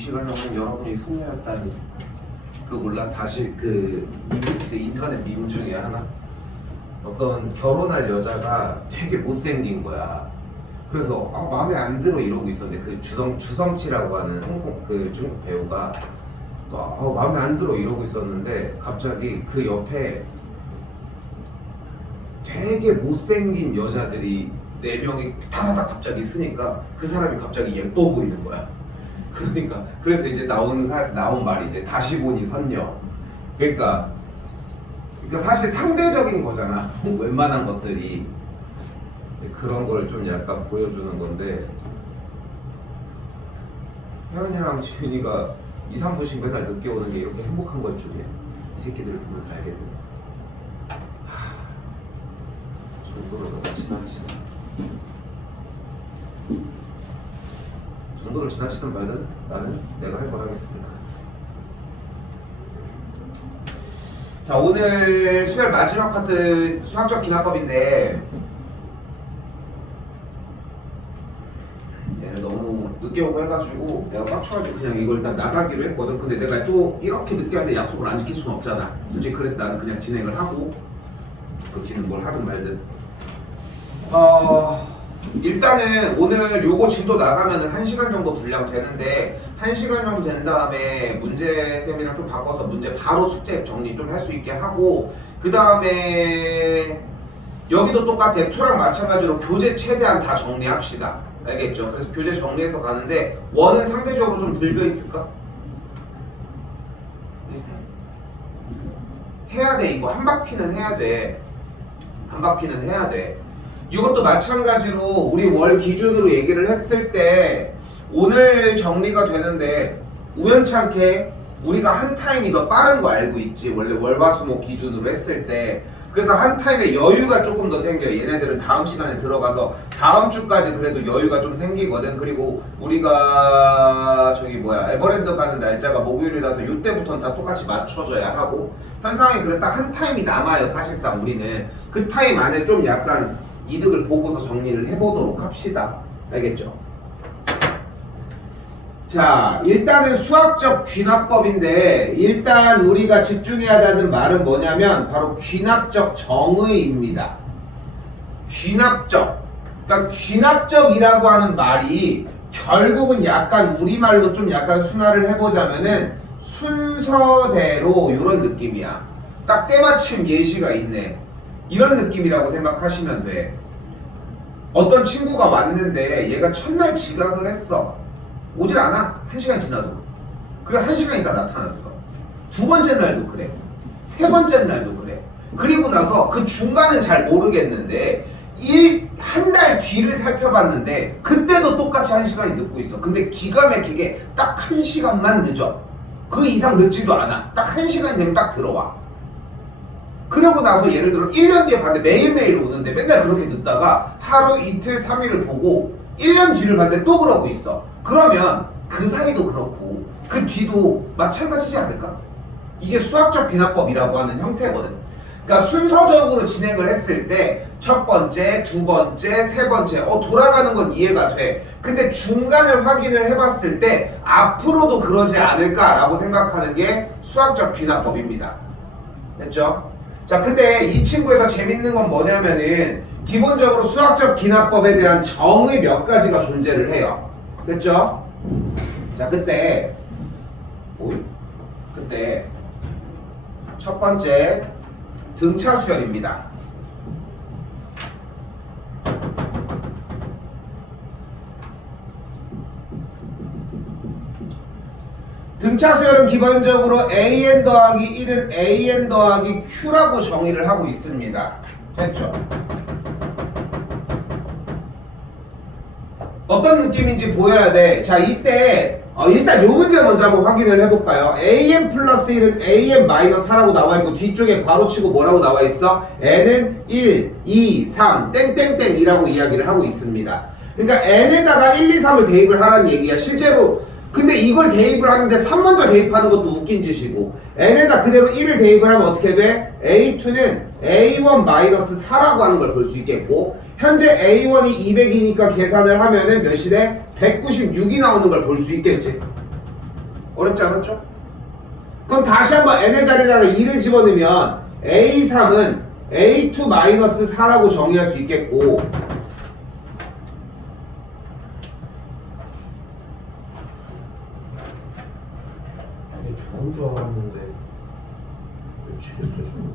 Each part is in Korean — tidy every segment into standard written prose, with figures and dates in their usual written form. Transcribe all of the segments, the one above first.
시간에 오늘 여러분이 성녀였다니. 그 몰라? 다시 그 인터넷 밈 중에 하나? 어떤 결혼할 여자가 되게 못생긴 거야. 그래서 마음에 안 들어 이러고 있었는데 그 주성치라고 하는 홍콩 그 중국 배우가 마음에 안 들어 이러고 있었는데 갑자기 그 옆에 되게 못생긴 여자들이 4명이 타다닥 갑자기 쓰니까 그 사람이 갑자기 예뻐 보이는 거야. 그러니까 그래서 이제 나온 말이 이제 다시 보니 선녀. 그러니까 사실 상대적인 거잖아. 웬만한 것들이 그런 걸 좀 약간 보여주는 건데, 혜연이랑 지윤이가 2, 3분씩 맨날 늦게 오는 게 이렇게 행복한 것 중에 이 새끼들을 보면서 알게 되네. 정도로 지나치다. 정도를 지나치든 말든 나는 내가 할 걸 하겠습니다. 자, 오늘 수요일 마지막 파트 수학적 기납법인데 얘를 너무 늦게 오고 해가지고 내가 빡쳐가지고 그냥 이걸 일단 나가기로 했거든. 근데 내가 또 이렇게 늦게 하는데 약속을 안 지킬 수는 없잖아. 솔직히 그래서 나는 그냥 진행을 하고 그 뒤는 뭘 하든 말든. 일단은 오늘 요거 진도 나가면은 1시간 정도 분량 되는데 1시간 정도 된 다음에 문제쌤이랑 좀 바꿔서 문제 바로 숙제 정리 좀 할 수 있게 하고, 그 다음에 여기도 똑같아. 2랑 마찬가지로 교재 최대한 다 정리합시다. 알겠죠? 그래서 교재 정리해서 가는데 원은 상대적으로 좀 덜 비어있을까? 비슷해. 해야 돼. 이거 한 바퀴는 해야 돼. 한 바퀴는 해야 돼. 이것도 마찬가지로 우리 월 기준으로 얘기를 했을 때 오늘 정리가 되는데 우연찮게 우리가 한 타임이 더 빠른 거 알고 있지. 원래 월화수목 기준으로 했을 때. 그래서 한 타임에 여유가 조금 더 생겨요. 얘네들은 다음 시간에 들어가서 다음 주까지 그래도 여유가 좀 생기거든. 그리고 우리가 에버랜드 가는 날짜가 목요일이라서 이때부터는 다 똑같이 맞춰져야 하고, 현상에 그래서 딱 한 타임이 남아요. 사실상 우리는 그 타임 안에 좀 약간 이득을 보고서 정리를 해보도록 합시다. 알겠죠? 자, 일단은 수학적 귀납법인데 일단 우리가 집중해야 하는 말은 뭐냐면 바로 귀납적 정의입니다. 귀납적. 그러니까 귀납적이라고 하는 말이 결국은 약간 우리말로 좀 약간 순화를 해보자면은 순서대로 이런 느낌이야. 딱 때마침 예시가 있네. 이런 느낌이라고 생각하시면 돼. 어떤 친구가 왔는데 얘가 첫날 지각을 했어. 오질 않아. 1시간 지나도. 그리고 1시간 있다 나타났어. 두 번째 날도 그래. 세 번째 날도 그래. 그리고 나서 그 중간은 잘 모르겠는데 한 달 뒤를 살펴봤는데 그때도 똑같이 1시간이 늦고 있어. 근데 기가 막히게 딱 1시간만 늦어. 그 이상 늦지도 않아. 딱 1시간이 되면 딱 들어와. 그러고 나서 예를 들어 1년 뒤에 봤는데 매일매일 오는데 맨날 그렇게 늦다가 하루 이틀 3일을 보고 1년 뒤를 봤는데 또 그러고 있어. 그러면 그 사이도 그렇고 그 뒤도 마찬가지지 않을까? 이게 수학적 귀납법이라고 하는 형태거든. 그러니까 순서적으로 진행을 했을 때 첫 번째, 두 번째, 세 번째 돌아가는 건 이해가 돼. 근데 중간을 확인을 해봤을 때 앞으로도 그러지 않을까라고 생각하는 게 수학적 귀납법입니다. 됐죠? 자, 근데 이 친구에서 재밌는 건 뭐냐면은 기본적으로 수학적 귀납법에 대한 정의 몇 가지가 존재를 해요. 됐죠? 자, 그때 첫 번째 등차 수열입니다. 등차 수열은 기본적으로 an 더하기 1은 an 더하기 q라고 정의를 하고 있습니다. 됐죠? 어떤 느낌인지 보여야 돼. 자, 이때 일단 요 문제 먼저 한번 확인을 해볼까요? an 플러스 1은 an 마이너스 4라고 나와있고 뒤쪽에 괄호치고 뭐라고 나와있어? n은 1, 2, 3 땡땡땡이라고 이야기를 하고 있습니다. 그러니까 n에다가 1, 2, 3을 대입을 하라는 얘기야. 실제로 근데 이걸 대입을 하는데 3 먼저 대입하는 것도 웃긴 짓이고, n에다 그대로 1을 대입을 하면 어떻게 돼? a2는 a1 마이너스 4라고 하는 걸 볼 수 있겠고, 현재 a1이 200이니까 계산을 하면은 몇이 돼? 196이 나오는 걸 볼 수 있겠지. 어렵지 않았죠? 그럼 다시 한번 n의 자리에다가 2를 집어넣으면 a3은 a2-4라고 정의할 수 있겠고, 좋은 줄 알았는데 미치겠어 지금.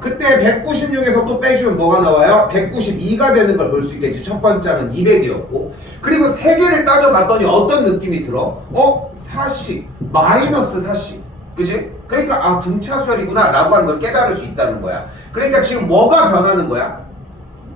그때 196에서 또 빼주면 뭐가 나와요? 192가 되는 걸 볼 수 있겠지. 첫 번째는 200이었고, 그리고 세 개를 따져봤더니 어떤 느낌이 들어? 4씩 마이너스 4씩, 그지? 그러니까 아 등차수열이구나 라고 하는 걸 깨달을 수 있다는 거야. 그러니까 지금 뭐가 변하는 거야?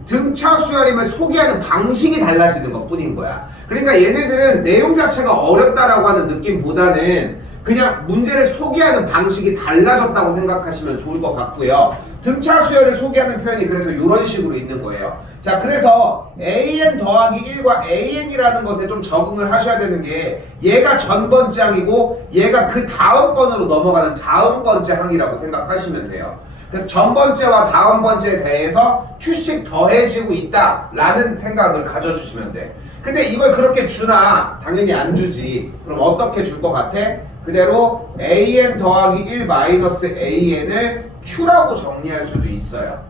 등차수열임을 소개하는 방식이 달라지는 것 뿐인 거야. 그러니까 얘네들은 내용 자체가 어렵다라고 하는 느낌보다는 그냥 문제를 소개하는 방식이 달라졌다고 생각하시면 좋을 것 같고요. 등차수열을 소개하는 표현이 그래서 이런 식으로 있는 거예요. 자, 그래서 an 더하기 1과 an이라는 것에 좀 적응을 하셔야 되는 게, 얘가 전 번째 항이고 얘가 그 다음 번으로 넘어가는 다음 번째 항이라고 생각하시면 돼요. 그래서 전 번째와 다음 번째에 대해서 큐씩 더해지고 있다라는 생각을 가져주시면 돼. 근데 이걸 그렇게 주나? 당연히 안 주지. 그럼 어떻게 줄 것 같아? 그대로 an 더하기 1 마이너스 an을 q라고 정리할 수도 있어요.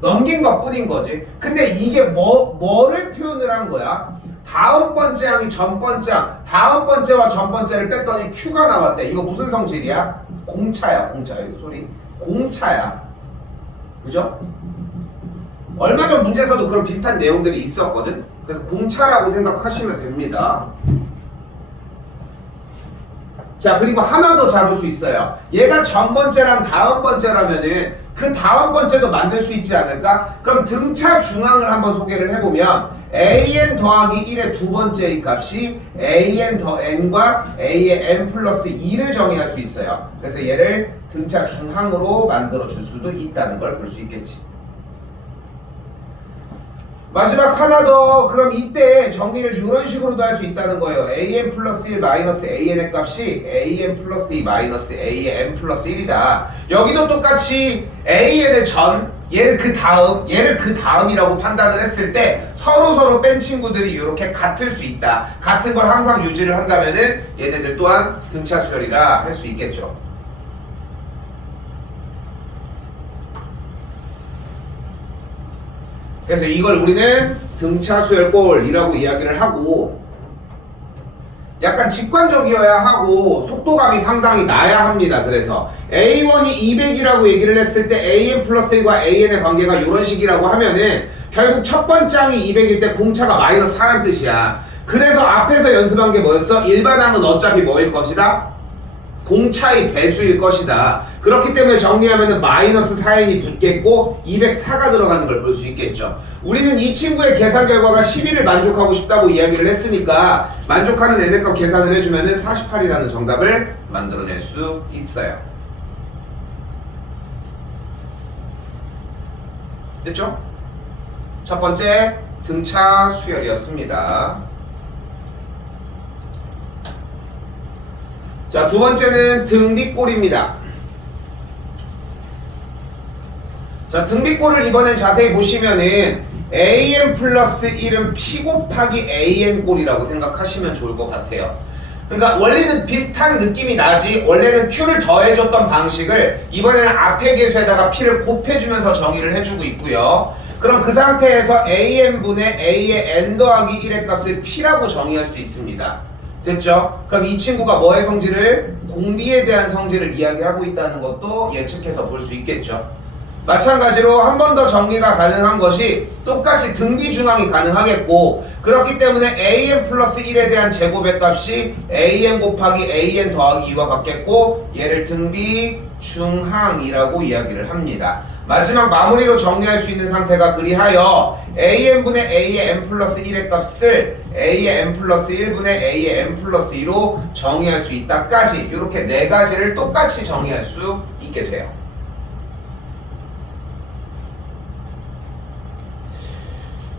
넘긴 것 뿐인 거지. 근데 이게 뭐를 표현을 한 거야? 다음 번째 항이 전 번째 항, 다음 번째와 전 번째를 뺐더니 q가 나왔대. 이거 무슨 성질이야? 공차야, 공차. 이거 소리. 공차야. 그죠? 얼마 전 문제에서도 그런 비슷한 내용들이 있었거든. 그래서 공차라고 생각하시면 됩니다. 자, 그리고 하나 더 잡을 수 있어요. 얘가 전 번째랑 다음 번째라면은 그 다음 번째도 만들 수 있지 않을까? 그럼 등차 중항을 한번 소개를 해보면 an 더하기 1의 두 번째의 값이 an 더 n과 a의 n 플러스 2를 정의할 수 있어요. 그래서 얘를 등차 중항으로 만들어 줄 수도 있다는 걸 볼 수 있겠지. 마지막 하나 더. 그럼 이때 정리를 이런 식으로도 할 수 있다는 거예요. an 플러스 1 마이너스 an의 값이 an 플러스 2 마이너스 a의 n 플러스 1이다. 여기도 똑같이 an을 전, 얘를 그 다음, 얘를 그 다음이라고 판단을 했을 때 서로 뺀 친구들이 이렇게 같을 수 있다. 같은 걸 항상 유지를 한다면은 얘네들 또한 등차수열이라 할 수 있겠죠. 그래서 이걸 우리는 등차수열꼴이라고 이야기를 하고, 약간 직관적이어야 하고 속도감이 상당히 나야 합니다. 그래서 A1이 200이라고 얘기를 했을 때 AN 플러스 1과 AN의 관계가 이런 식이라고 하면은 결국 첫 번째 항이 200일 때 공차가 마이너스 4란 뜻이야. 그래서 앞에서 연습한 게 뭐였어? 일반 항은 어차피 뭐일 것이다? 공차의 배수일 것이다. 그렇기 때문에 정리하면은 마이너스 4n이 붙겠고 204가 들어가는 걸 볼 수 있겠죠. 우리는 이 친구의 계산 결과가 12를 만족하고 싶다고 이야기를 했으니까 만족하는 n의 값 계산을 해주면은 48이라는 정답을 만들어낼 수 있어요. 됐죠? 첫 번째 등차 수열이었습니다. 자, 두 번째는 등비꼴입니다. 자, 등비꼴을 이번엔 자세히 보시면은 an 플러스 1은 p 곱하기 an 꼴이라고 생각하시면 좋을 것 같아요. 그러니까 원래는 비슷한 느낌이 나지. 원래는 q를 더해줬던 방식을 이번에는 앞에 계수에다가 p를 곱해주면서 정의를 해주고 있고요. 그럼 그 상태에서 an분의 a의 n 더하기 1의 값을 p라고 정의할 수 있습니다. 됐죠? 그럼 이 친구가 뭐의 성질을? 공비에 대한 성질을 이야기하고 있다는 것도 예측해서 볼 수 있겠죠. 마찬가지로 한 번 더 정리가 가능한 것이 똑같이 등비 중항이 가능하겠고, 그렇기 때문에 an 플러스 1에 대한 제곱의 값이 an 곱하기 an 더하기 2와 같겠고, 얘를 등비 중항이라고 이야기를 합니다. 마지막 마무리로 정리할 수 있는 상태가 그리하여 an분의 a의 n 플러스 1의 값을 a의 n 플러스 1분의 a의 n 플러스 2로 정의할 수 있다까지, 이렇게 네 가지를 똑같이 정의할 수 있게 돼요.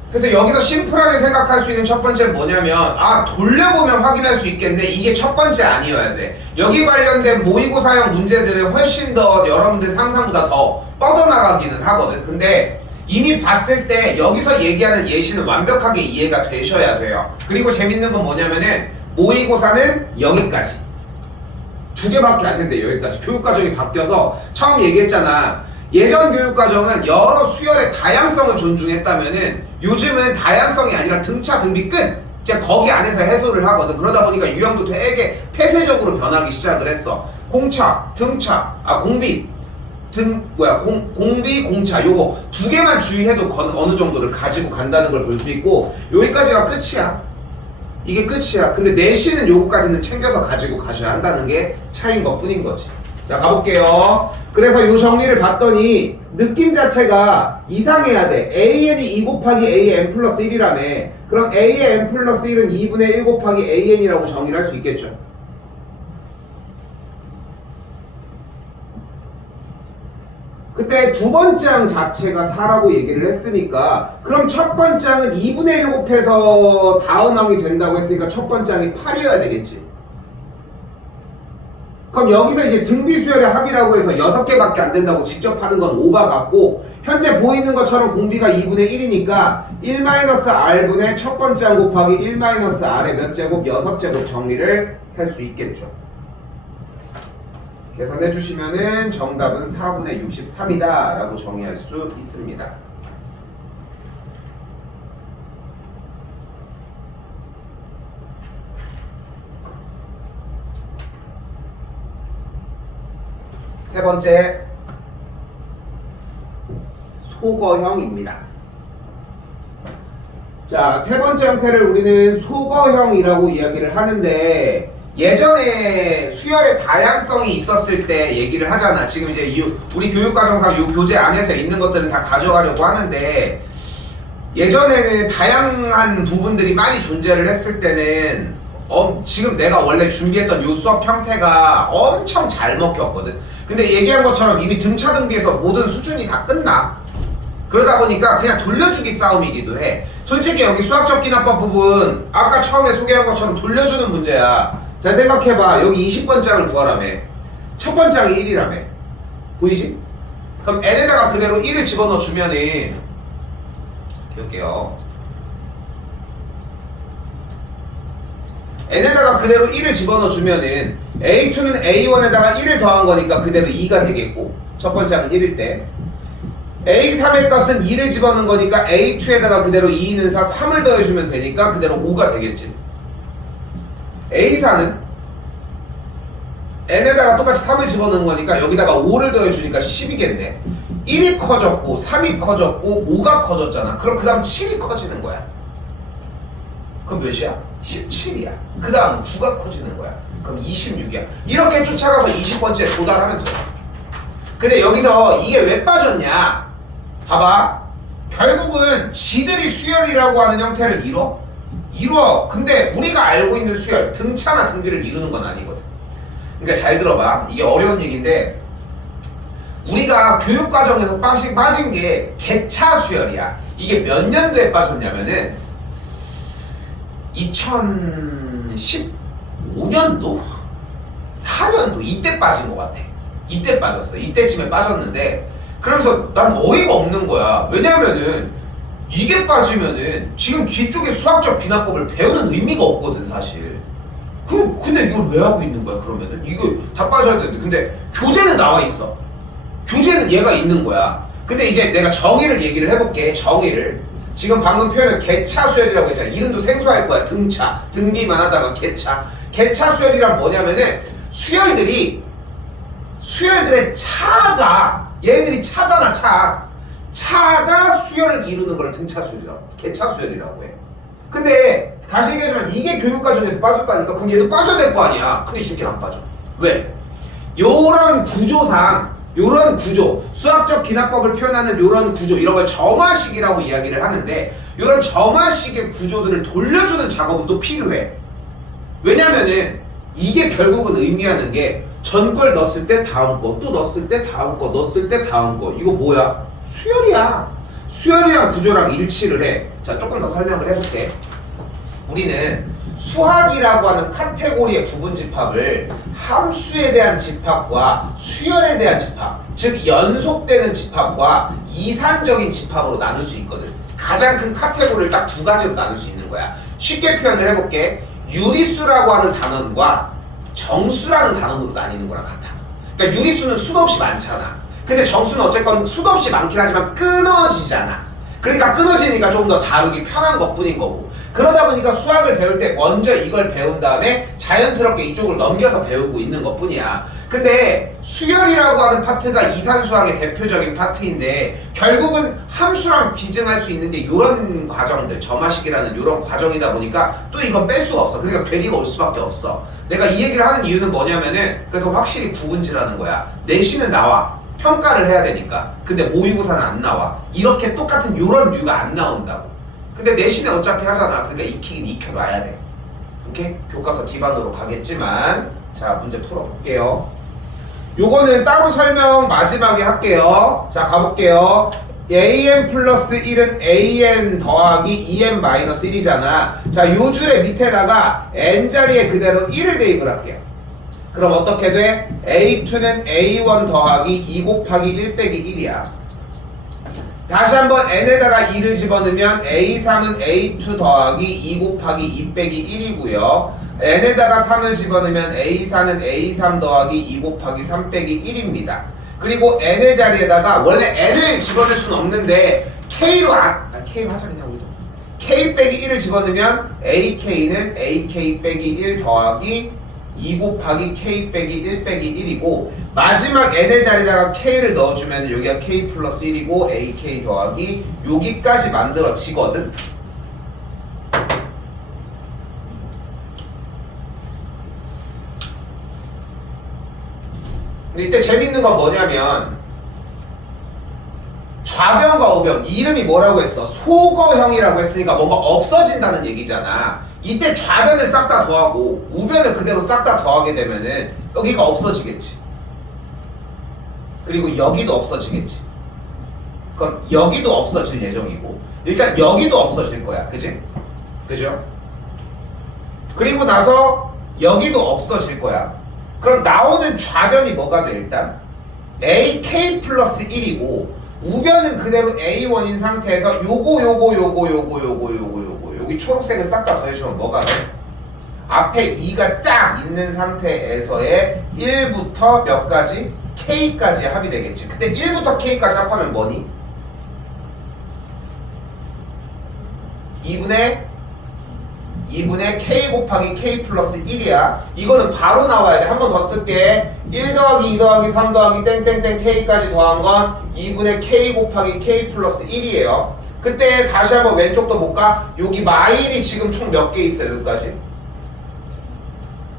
그래서 여기서 심플하게 생각할 수 있는 첫 번째는 뭐냐면, 돌려보면 확인할 수 있겠네. 이게 첫 번째 아니어야 돼. 여기 관련된 모의고사형 문제들은 훨씬 더 여러분들 상상보다 더 뻗어나가기는 하거든. 근데 이미 봤을 때 여기서 얘기하는 예시는 완벽하게 이해가 되셔야 돼요. 그리고 재밌는 건 뭐냐면은 모의고사는 여기까지. 두 개밖에 안 된대. 여기까지. 교육과정이 바뀌어서 처음 얘기했잖아. 예전 교육과정은 여러 수열의 다양성을 존중했다면은 요즘은 다양성이 아니라 등차 등비 끝. 그냥 거기 안에서 해소를 하거든. 그러다 보니까 유형도 되게 폐쇄적으로 변하기 시작을 했어. 공차, 등차, 공비, 공비, 공차 요거 두 개만 주의해도 어느 정도를 가지고 간다는 걸 볼 수 있고 여기까지가 끝이야. 이게 끝이야. 근데 내신은 요거까지는 챙겨서 가지고 가셔야 한다는 게 차이인 것 뿐인 거지. 자, 가볼게요. 그래서 요 정리를 봤더니 느낌 자체가 이상해야 돼. AN이 2 곱하기 AN 플러스 1이라며. 그럼 A의 N 플러스 1은 2분의 1 곱하기 AN이라고 정의를 할 수 있겠죠. 그때 두 번째 항 자체가 4라고 얘기를 했으니까 그럼 첫 번째 항은 2분의 1 곱해서 다음 항이 된다고 했으니까 첫 번째 항이 8이어야 되겠지. 그럼 여기서 이제 등비수열의 합이라고 해서 6개밖에 안 된다고 직접 하는 건 오바 같고 현재 보이는 것처럼 공비가 2분의 1이니까 1-r분의 첫 번째 항 곱하기 1-r의 몇 제곱? 6제곱 정리를 할 수 있겠죠. 계산해 주시면은 정답은 4분의 63이다 라고 정의할 수 있습니다. 세 번째, 소거형입니다. 자, 세 번째 형태를 우리는 소거형이라고 이야기를 하는데 예전에 수열의 다양성이 있었을 때 얘기를 하잖아. 지금 이제 우리 교육과정상 이 교재 안에서 있는 것들은 다 가져가려고 하는데 예전에는 다양한 부분들이 많이 존재를 했을 때는 지금 내가 원래 준비했던 요 수업 형태가 엄청 잘 먹혔거든. 근데 얘기한 것처럼 이미 등차 등비에서 모든 수준이 다 끝나. 그러다 보니까 그냥 돌려주기 싸움이기도 해. 솔직히 여기 수학적 기납법 부분 아까 처음에 소개한 것처럼 돌려주는 문제야. 잘 생각해봐. 여기 20번째 항을 구하라며. 첫 번째 항이 1이라며. 보이지? 그럼 n에다가 그대로 1을 집어넣어 주면은 볼게요. n에다가 그대로 1을 집어넣어 주면은 A2는 A1에다가 1을 더한 거니까 그대로 2가 되겠고 첫 번째 항은 1일 때 A3의 값은 2를 집어넣은 거니까 A2에다가 그대로 2, 2는 4, 3을 더해주면 되니까 그대로 5가 되겠지. A4는 n에다가 똑같이 3을 집어넣은 거니까 여기다가 5를 더해주니까 10이겠네. 1이 커졌고 3이 커졌고 5가 커졌잖아. 그럼 그 다음 7이 커지는 거야. 그럼 몇이야? 17이야. 그 다음은 9가 커지는 거야. 그럼 26이야. 이렇게 쫓아가서 20번째에 도달하면 돼. 근데 여기서 이게 왜 빠졌냐? 봐봐. 결국은 지들이 수열이라고 하는 형태를 이뤄. 근데 우리가 알고 있는 수열, 등차나 등비를 이루는 건 아니거든. 그러니까 잘 들어봐. 이게 어려운 얘기인데 우리가 교육과정에서 빠진 게 개차 수열이야. 이게 몇 년도에 빠졌냐면은 2015년도? 4년도 이때 빠진 것 같아. 이때 빠졌어. 이때쯤에 빠졌는데 그래서 난 어이가 없는 거야. 왜냐면은 이게 빠지면은 지금 뒤쪽에 수학적 귀납법을 배우는 의미가 없거든 사실. 근데 이걸 왜 하고 있는 거야 그러면은? 이거 다 빠져야 되는데 근데 교재는 나와 있어. 교재는 얘가 있는 거야. 근데 이제 내가 정의를 얘기를 해볼게. 정의를. 지금 방금 표현을 개차 수열이라고 했잖아. 이름도 생소할 거야. 등차. 등비만 하다가 개차. 개차 수열이란 뭐냐면은 수열들의 차가 얘들이 차잖아. 차가 수열을 이루는 걸 등차 수열이라고 개차 수열이라고 해. 근데 다시 얘기하지만 이게 교육과정에서 빠졌다니까 그럼 얘도 빠져야 될 거 아니야. 근데 이 새끼는 안 빠져. 왜? 요런 구조상 요런 구조, 수학적 기납법을 표현하는 요런 구조, 이런 걸 점화식이라고 이야기를 하는데 요런 점화식의 구조들을 돌려주는 작업은 또 필요해. 왜냐면은 이게 결국은 의미하는 게 전걸 넣었을 때 다음 거, 또 넣었을 때 다음 거, 넣었을 때 다음 거. 이거 뭐야? 수열이야. 수열이랑 구조랑 일치를 해. 자, 조금 더 설명을 해볼게. 우리는 수학이라고 하는 카테고리의 부분 집합을 함수에 대한 집합과 수열에 대한 집합, 즉 연속되는 집합과 이산적인 집합으로 나눌 수 있거든. 가장 큰 카테고리를 딱 두 가지로 나눌 수 있는 거야. 쉽게 표현을 해볼게. 유리수라고 하는 단원과 정수라는 단원으로 나뉘는 거랑 같아. 그러니까 유리수는 수도 없이 많잖아. 근데 정수는 어쨌건 수도 없이 많긴 하지만 끊어지잖아. 그러니까 끊어지니까 좀 더 다루기 편한 것뿐인 거고. 그러다 보니까 수학을 배울 때 먼저 이걸 배운 다음에 자연스럽게 이쪽을 넘겨서 배우고 있는 것뿐이야. 근데 수열이라고 하는 파트가 이산수학의 대표적인 파트인데 결국은 함수랑 비증할 수 있는 게 이런 과정들, 점화식이라는 이런 과정이다 보니까 또 이건 뺄 수가 없어. 그러니까 괴리가 올 수밖에 없어. 내가 이 얘기를 하는 이유는 뭐냐면은 그래서 확실히 구분지라는 거야. 내신은 나와. 평가를 해야 되니까. 근데 모의고사는 안 나와. 이렇게 똑같은 요런 류가 안 나온다고. 근데 내신에 어차피 하잖아. 그러니까 익히긴 익혀놔야 돼. 오케이? 교과서 기반으로 가겠지만 자, 문제 풀어볼게요. 요거는 따로 설명 마지막에 할게요. 자, 가볼게요. an 플러스 1은 an 더하기 2n 마이너스 1이잖아. 자, 요 줄의 밑에다가 n 자리에 그대로 1을 대입을 할게요. 그럼 어떻게 돼? A2는 A1 더하기 2 곱하기 1 빼기 1이야. 다시 한번 n에다가 2를 집어넣으면 A3은 A2 더하기 2 곱하기 2 빼기 1이고요. n에다가 3을 집어넣으면 A4는 A3 더하기 2 곱하기 3 빼기 1입니다. 그리고 n의 자리에다가 원래 n을 집어넣을 수는 없는데 K로 K로 하자 그냥 우리도. K 빼기 1을 집어넣으면 AK는 AK 빼기 1 더하기 2 곱하기 K 빼기 1 빼기 1이고 마지막 n의 자리에다가 K를 넣어주면 여기가 K 플러스 1이고 AK 더하기 여기까지 만들어지거든. 근데 이때 재밌는 건 뭐냐면 좌변과 우변 이름이 뭐라고 했어? 소거형이라고 했으니까 뭔가 없어진다는 얘기잖아. 이때 좌변을 싹 다 더하고 우변을 그대로 싹 다 더하게 되면은 여기가 없어지겠지. 그리고 여기도 없어지겠지. 그럼 여기도 없어질 예정이고 일단 여기도 없어질 거야. 그지? 그죠? 그리고 나서 여기도 없어질 거야. 그럼 나오는 좌변이 뭐가 돼 일단? AK 플러스 1이고 우변은 그대로 A1인 상태에서 요거 여기 초록색을 싹 다 더해주면 뭐가 돼? 앞에 2가 딱 있는 상태에서의 1부터 몇 가지? K까지 합이 되겠지. 근데 1부터 K까지 합하면 뭐니? 2분의 K 곱하기 K 플러스 1이야. 이거는 바로 나와야 돼. 한 번 더 쓸게. 1 더하기 2 더하기 3 더하기 땡땡땡 K까지 더한 건 2분의 K 곱하기 K 플러스 1이에요. 그때 다시 한번 왼쪽도 볼까? 여기 마일이 지금 총 몇 개 있어요? 여기까지?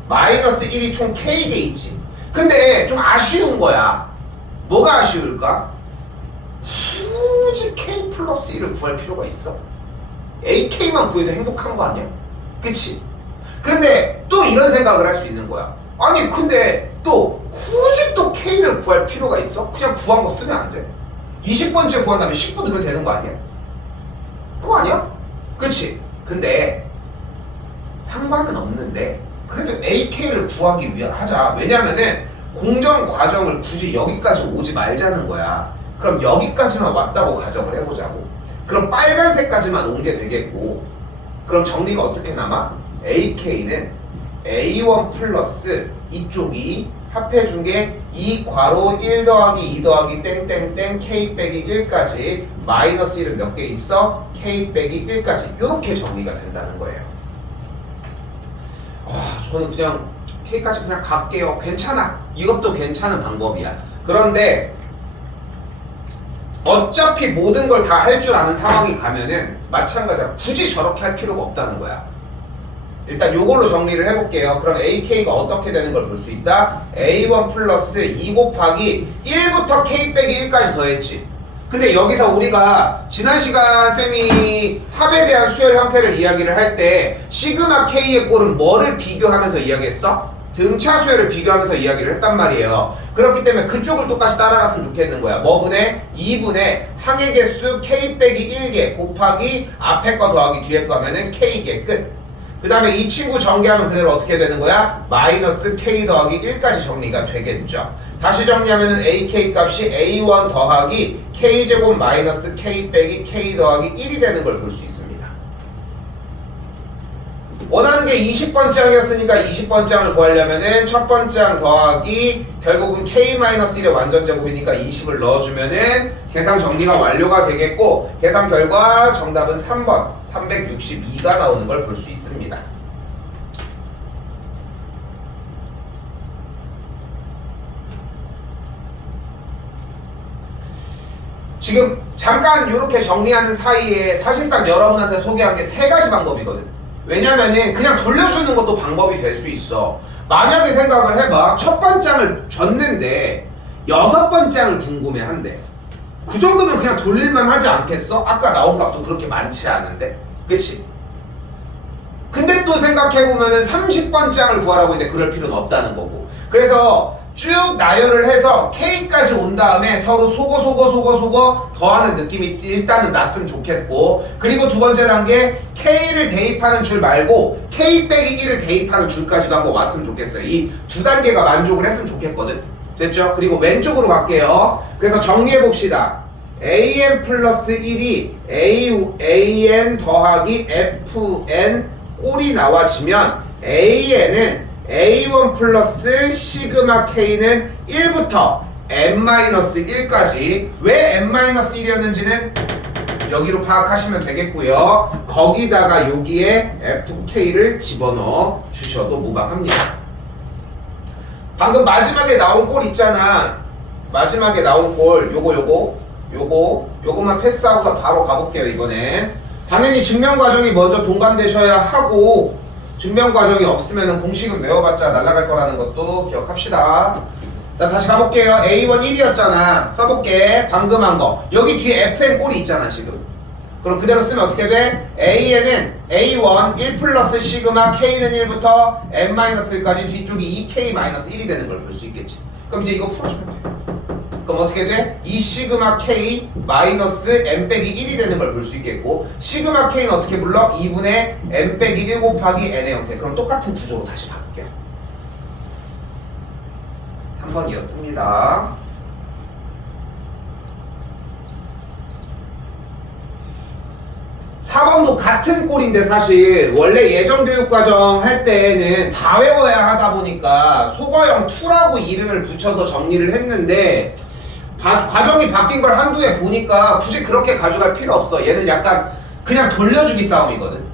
마이너스 1이 총 K개 있지. 근데 좀 아쉬운 거야. 뭐가 아쉬울까? 굳이 K 플러스 1을 구할 필요가 있어? AK만 구해도 행복한 거 아니야? 그치? 근데 또 이런 생각을 할 수 있는 거야. 아니 근데 또 굳이 또 K를 구할 필요가 있어? 그냥 구한 거 쓰면 안 돼? 20번째 구한 다음에 19 넣으면 되는 거 아니야? 그거 아니야? 그치? 근데 상관은 없는데 그래도 AK를 구하기 위해 하자. 왜냐면은 공정 과정을 굳이 여기까지 오지 말자는 거야. 그럼 여기까지만 왔다고 가정을 해보자고. 그럼 빨간색까지만 온 게 되겠고 그럼 정리가 어떻게 남아? AK는 A1 플러스 이쪽이 합해준 게 2 괄호 1 더하기 2 더하기 땡땡땡 K 빼기 1까지 마이너스 1은 몇 개 있어? K 빼기 1까지 이렇게 정리가 된다는 거예요. 저는 그냥 K까지 그냥 갈게요. 괜찮아. 이것도 괜찮은 방법이야. 그런데 어차피 모든 걸 다 할 줄 아는 상황이 가면은 마찬가지야. 굳이 저렇게 할 필요가 없다는 거야. 일단 요걸로 정리를 해볼게요. 그럼 AK가 어떻게 되는 걸 볼 수 있다? A1 플러스 2 곱하기 1부터 K 빼기 1까지 더했지. 근데 여기서 우리가 지난 시간 쌤이 합에 대한 수열 형태를 이야기를 할 때 시그마 K의 꼴은 뭐를 비교하면서 이야기했어? 등차 수열을 비교하면서 이야기를 했단 말이에요. 그렇기 때문에 그쪽을 똑같이 따라갔으면 좋겠는 거야. 뭐 분의? 2분의 항의 개수 K 빼기 1개 곱하기 앞에 거 더하기 뒤에 거 하면은 K개 끝. 그 다음에 이 친구 전개하면 그대로 어떻게 되는 거야? 마이너스 K 더하기 1까지 정리가 되겠죠. 다시 정리하면은 AK 값이 A1 더하기 K제곱 마이너스 K 빼기 K 더하기 1이 되는 걸 볼 수 있습니다. 원하는 게 20번장이었으니까 20번장을 구하려면은 첫 번장 더하기 결국은 k-1의 완전제곱이니까 20을 넣어주면은 계산 정리가 완료가 되겠고 계산 결과 정답은 3번 362가 나오는 걸 볼 수 있습니다. 지금 잠깐 이렇게 정리하는 사이에 사실상 여러분한테 소개한 게 세 가지 방법이거든. 왜냐면은 그냥 돌려주는 것도 방법이 될 수 있어. 만약에 생각을 해봐. 첫 번장을 줬는데 여섯 번장을 궁금해한대. 그 정도면 그냥 돌릴만 하지 않겠어? 아까 나온 값도 그렇게 많지 않은데, 그치? 근데 또 생각해보면은 30번장을 구하라고 했는데 그럴 필요는 없다는 거고. 그래서 쭉 나열을 해서 K까지 온 다음에 서로 소거 더하는 느낌이 일단은 났으면 좋겠고, 그리고 두 번째 단계 K를 대입하는 줄 말고 K 빼기 1을 대입하는 줄까지도 한번 왔으면 좋겠어요. 이 두 단계가 만족을 했으면 좋겠거든. 됐죠? 그리고 왼쪽으로 갈게요. 그래서 정리해봅시다. AN 플러스 1이 AN 더하기 FN 꼴이 나와지면 AN은 A1 플러스 시그마 K는 1부터 n-1까지, 왜 n-1이었는지는 여기로 파악하시면 되겠고요. 거기다가 여기에 FK를 집어넣어 주셔도 무방합니다. 방금 마지막에 나온 꼴 있잖아. 마지막에 나온 꼴 요거만 패스하고서 바로 가볼게요. 이번엔 당연히 증명 과정이 먼저 동반되셔야 하고, 증명 과정이 없으면 공식은 외워봤자 날아갈 거라는 것도 기억합시다. 자, 다시 가볼게요. A1 1이었잖아. 써볼게. 방금 한 거. 여기 뒤에 FN 꼴이 있잖아, 지금. 그럼 그대로 쓰면 어떻게 돼? AN은 A1 1 플러스 시그마 K는 1부터 n-1까지 뒤쪽이 2K-1이 되는 걸 볼 수 있겠지. 그럼 이제 이거 풀어주면 돼. 그럼 어떻게 돼? 2 시그마 K 마이너스 n 빼기 1이 되는 걸 볼 수 있겠고, 시그마 K는 어떻게 불러? 2분의 n 빼기 1 곱하기 n의 형태. 그럼 똑같은 구조로 다시 바꿀게요. 3번이었습니다. 4번도 같은 꼴인데 사실 원래 예정교육과정 할 때는 다 외워야 하다 보니까 소거형 2라고 이름을 붙여서 정리를 했는데 과정이 바뀐 걸 한두 해 보니까 굳이 그렇게 가져갈 필요 없어. 얘는 약간 그냥 돌려주기 싸움이거든.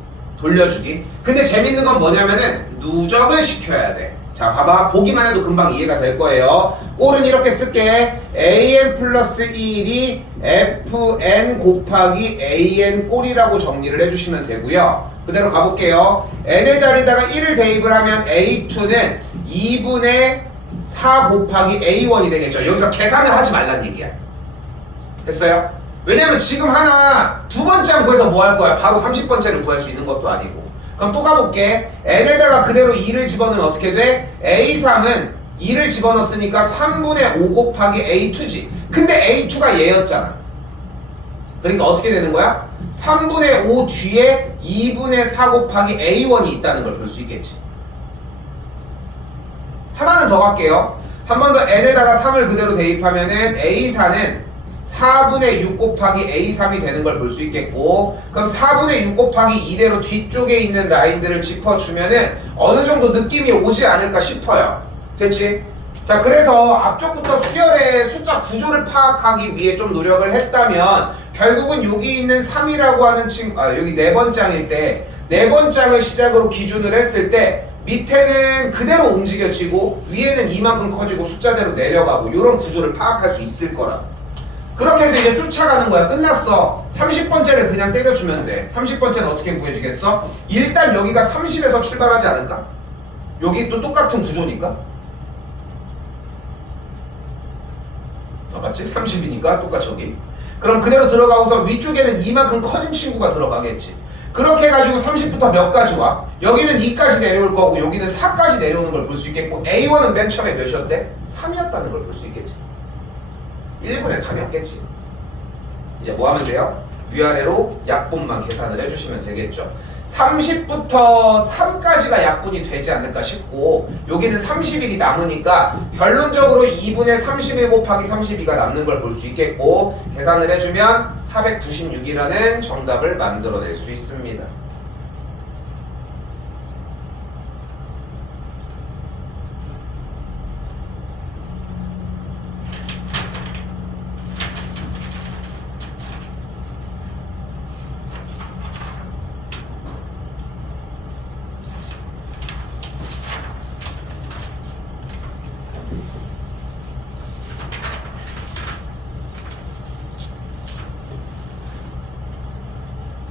돌려주기. 근데 재밌는 건 뭐냐면은 누적을 시켜야 돼. 자, 봐봐. 보기만 해도 금방 이해가 될 거예요. 꼴은 이렇게 쓸게. AN 플러스 1이 FN 곱하기 AN 꼴이라고 정리를 해주시면 되고요. 그대로 가볼게요. n의 자리에다가 1을 대입을 하면 A2는 2분의 4 곱하기 A1이 되겠죠. 여기서 계산을 하지 말란 얘기야. 됐어요? 왜냐면 지금 하나 두 번째 구해서 뭐 할 거야? 바로 30번째를 구할 수 있는 것도 아니고. 그럼 또 가볼게. n에다가 그대로 2를 집어넣으면 어떻게 돼? A3은 2를 집어넣었으니까 3분의 5 곱하기 A2지. 근데 A2가 얘였잖아. 그러니까 어떻게 되는 거야? 3분의 5 뒤에 2분의 4 곱하기 A1이 있다는 걸 볼 수 있겠지. 하나는 더 갈게요. 한 번 더 n에다가 3을 그대로 대입하면은 A4는 4분의 6 곱하기 A3이 되는 걸 볼 수 있겠고, 그럼 4분의 6 곱하기 이대로 뒤쪽에 있는 라인들을 짚어주면은 어느 정도 느낌이 오지 않을까 싶어요. 됐지? 자, 그래서 앞쪽부터 수열의 숫자 구조를 파악하기 위해 좀 노력을 했다면 결국은 여기 있는 3이라고 하는 여기 네 번장일 때, 네 번장을 시작으로 기준을 했을 때 밑에는 그대로 움직여지고 위에는 이만큼 커지고 숫자대로 내려가고 이런 구조를 파악할 수 있을 거라. 그렇게 해서 이제 쫓아가는 거야. 끝났어. 30번째를 그냥 때려주면 돼. 30번째는 어떻게 구해주겠어? 일단 여기가 30에서 출발하지 않을까? 여기 또 똑같은 구조니까. 맞지? 30이니까 똑같이 여기. 그럼 그대로 들어가고서 위쪽에는 이만큼 커진 친구가 들어가겠지. 그렇게 해가지고 30부터 몇 가지 와? 여기는 2까지 내려올 거고 여기는 4까지 내려오는 걸 볼 수 있겠고, A1은 맨 처음에 몇이었대? 3이었다는 걸 볼 수 있겠지. 1분의 3이었겠지. 이제 뭐 하면 돼요? 위아래로 약분만 계산을 해주시면 되겠죠. 30부터 3까지가 약분이 되지 않을까 싶고, 여기는 30일이 남으니까 결론적으로 2분의 31 곱하기 32가 남는 걸 볼 수 있겠고, 계산을 해주면 496이라는 정답을 만들어낼 수 있습니다.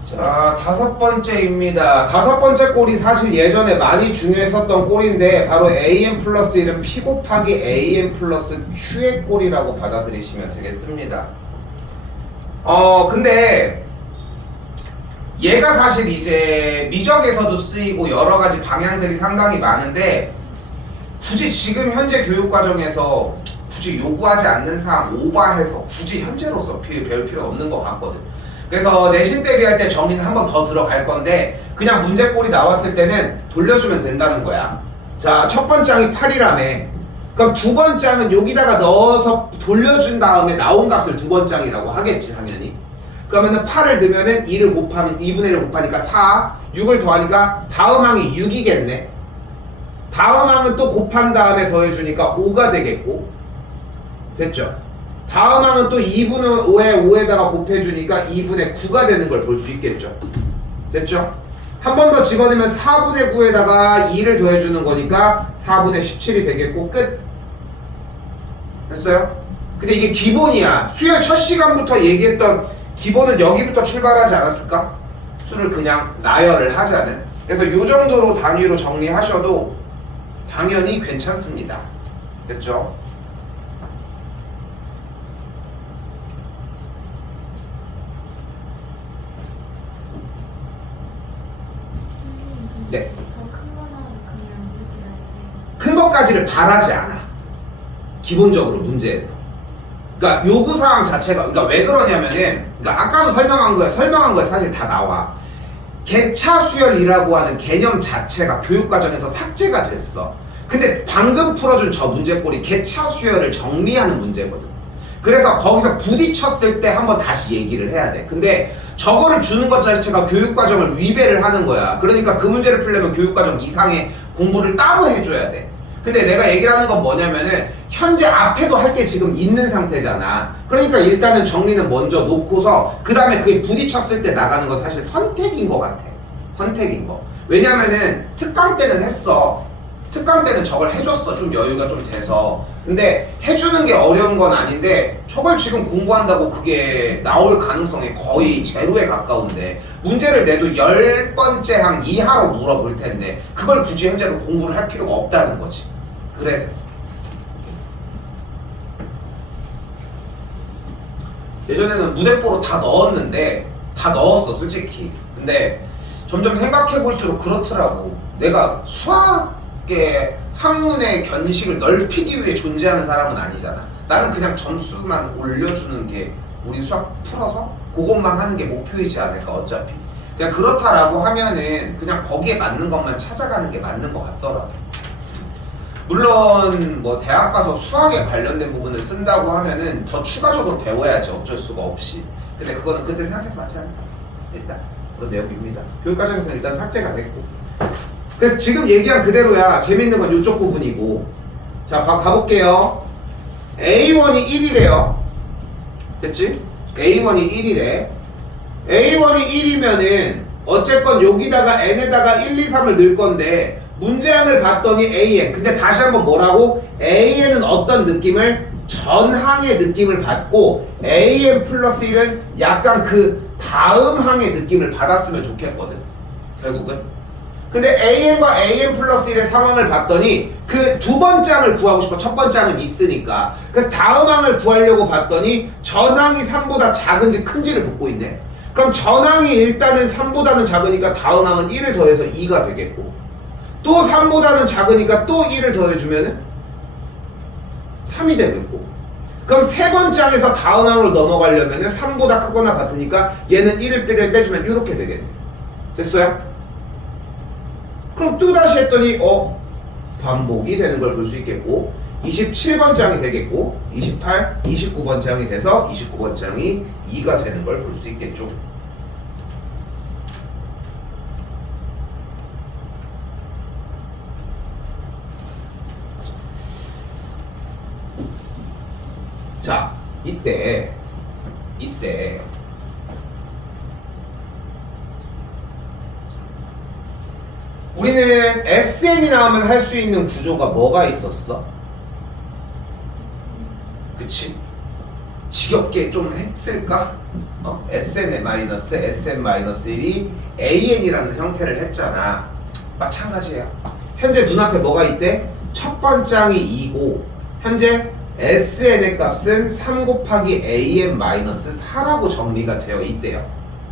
자, 다섯 번째입니다. 다섯 번째 꼴이 사실 예전에 많이 중요했었던 꼴인데 바로 an 플러스 1은 p 곱하기 an 플러스 q의 꼴이라고 받아들이시면 되겠습니다. 근데 얘가 사실 이제 미적에서도 쓰이고 여러 가지 방향들이 상당히 많은데 굳이 지금 현재 교육과정에서 굳이 요구하지 않는 사항 오버해서 굳이 현재로서 배울 필요가 없는 것 같거든. 그래서 내신 대비할 때 정리는 한 번 더 들어갈 건데 그냥 문제꼴이 나왔을 때는 돌려주면 된다는 거야. 자, 첫 번장이 8이라며. 그럼 두 번장은 여기다가 넣어서 돌려준 다음에 나온 값을 두 번장이라고 하겠지 당연히. 그러면은 8을 넣으면은 2를 곱하면 2분의 1을 곱하니까 4, 6을 더하니까 다음 항이 6이겠네. 다음 항은 또 곱한 다음에 더해주니까 5가 되겠고, 됐죠? 다음 항은 또 2분의 5에 5에다가 곱해주니까 2분의 9가 되는 걸 볼 수 있겠죠? 됐죠? 한 번 더 집어넣으면 4분의 9에다가 2를 더해주는 거니까 4분의 17이 되겠고 끝. 됐어요? 근데 이게 기본이야. 수열 첫 시간부터 얘기했던 기본은 여기부터 출발하지 않았을까? 수를 그냥 나열을 하자는. 그래서 이 정도로 단위로 정리하셔도 당연히 괜찮습니다. 됐죠? 네. 큰 것까지를 바라지 않아. 기본적으로 문제에서. 그러니까 요구사항 자체가, 그러니까 왜 그러냐면은, 그러니까 아까도 설명한 거에 사실 다 나와. 개차 수열이라고 하는 개념 자체가 교육과정에서 삭제가 됐어. 근데 방금 풀어준 저 문제꼴이 개차 수열을 정리하는 문제거든. 그래서 거기서 부딪혔을 때 한번 다시 얘기를 해야 돼. 근데 저거를 주는 것 자체가 교육과정을 위배를 하는 거야. 그러니까 그 문제를 풀려면 교육과정 이상의 공부를 따로 해줘야 돼. 근데 내가 얘기를 하는 건 뭐냐면은 현재 앞에도 할 게 지금 있는 상태잖아. 그러니까 일단은 정리는 먼저 놓고서 그 다음에 그게 부딪혔을 때 나가는 건 사실 선택인 것 같아. 선택인 거. 왜냐면은 특강 때는 했어. 특강 때는 저걸 해줬어. 좀 여유가 좀 돼서. 근데 해주는 게 어려운 건 아닌데 저걸 지금 공부한다고 그게 나올 가능성이 거의 제로에 가까운데 문제를 내도 10번째 항 이하로 물어볼 텐데 그걸 굳이 현재로 공부를 할 필요가 없다는 거지. 그래서 예전에는 무대뽀로 다 넣었는데 다 넣었어 솔직히. 근데 점점 생각해볼수록 그렇더라고. 내가 수학의 학문의 견식을 넓히기 위해 존재하는 사람은 아니잖아. 나는 그냥 점수만 올려주는 게 우리 수학 풀어서 그것만 하는 게 목표이지 않을까 어차피. 그냥 그렇다라고 하면은 그냥 거기에 맞는 것만 찾아가는 게 맞는 것 같더라고. 물론 뭐 대학 가서 수학에 관련된 부분을 쓴다고 하면은 더 추가적으로 배워야지 어쩔 수가 없이. 근데 그거는 그때 생각해도 맞지 않을까. 일단 그런 내용입니다. 교육과정에서는 일단 삭제가 됐고. 그래서 지금 얘기한 그대로야. 재밌는 건 이쪽 부분이고. 자, 가볼게요. A1이 1이래요. 됐지? A1이 1이래. A1이 1이면은 어쨌건 여기다가 N에다가 1, 2, 3을 넣을 건데 문제항을 봤더니 AN. 근데 다시 한번 뭐라고? AN은 어떤 느낌을? 전항의 느낌을 받고 AN 플러스 1은 약간 그 다음 항의 느낌을 받았으면 좋겠거든. 결국은. 근데 AN과 AN 플러스 1의 상황을 봤더니 그 두 번째 항을 구하고 싶어. 첫 번째 항은 있으니까. 그래서 다음 항을 구하려고 봤더니 전항이 3보다 작은지 큰지를 묻고 있네. 그럼 전항이 일단은 3보다는 작으니까 다음 항은 1을 더해서 2가 되겠고 또 3보다는 작으니까 또 1을 더해주면은 3이 되겠고 그럼 세 번째 항에서 다음 항으로 넘어가려면은 3보다 크거나 같으니까 얘는 1을 빼주면 이렇게 되겠네. 됐어요? 그럼 또다시 했더니 반복이 되는 걸 볼 수 있겠고 27번째 항이 되겠고 28, 29번째 항이 돼서 29번째 항이 2가 되는 걸 볼 수 있겠죠. 자, 이때 우리는 SN이 나오면 할 수 있는 구조가 뭐가 있었어? 그치? 지겹게 좀 했을까? Sn-SM-1이 AN이라는 형태를 했잖아. 마찬가지예요. 현재 눈앞에 뭐가 있대? 첫 번째 항이 2고 현재 SN의 값은 3 곱하기 AN-4라고 정리가 되어 있대요.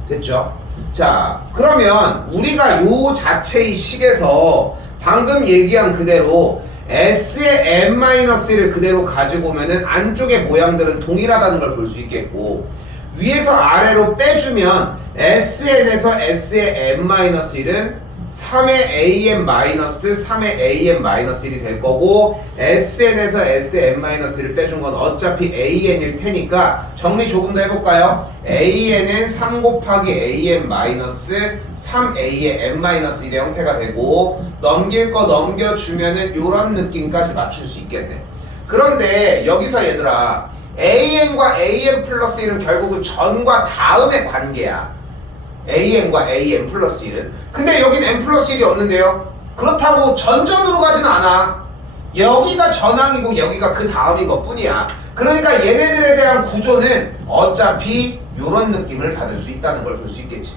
됐죠? 자, 그러면 우리가 요 자체의 식에서 방금 얘기한 그대로 S의 n-를 그대로 가지고 오면은 안쪽의 모양들은 동일하다는 걸 볼 수 있겠고, 위에서 아래로 빼주면 Sn에서 S의 n-1은 3의 an-3의 an-1이 될 거고, Sn에서 S의 n-를 빼준 건 어차피 an일 테니까 정리 조금 더 해볼까요? an은 3 곱하기 an-3a의 n-1의 형태가 되고, 넘길 거 넘겨주면은 요런 느낌까지 맞출 수 있겠네. 그런데 여기서 얘들아, an과 an 플러스 1은 결국은 전과 다음의 관계야. an과 an 플러스 1은. 근데 여긴 n 플러스 1이 없는데요. 그렇다고 전전으로 가진 않아. 여기가 전항이고 여기가 그 다음인 것 뿐이야. 그러니까 얘네들에 대한 구조는 어차피 요런 느낌을 받을 수 있다는 걸 볼 수 있겠지.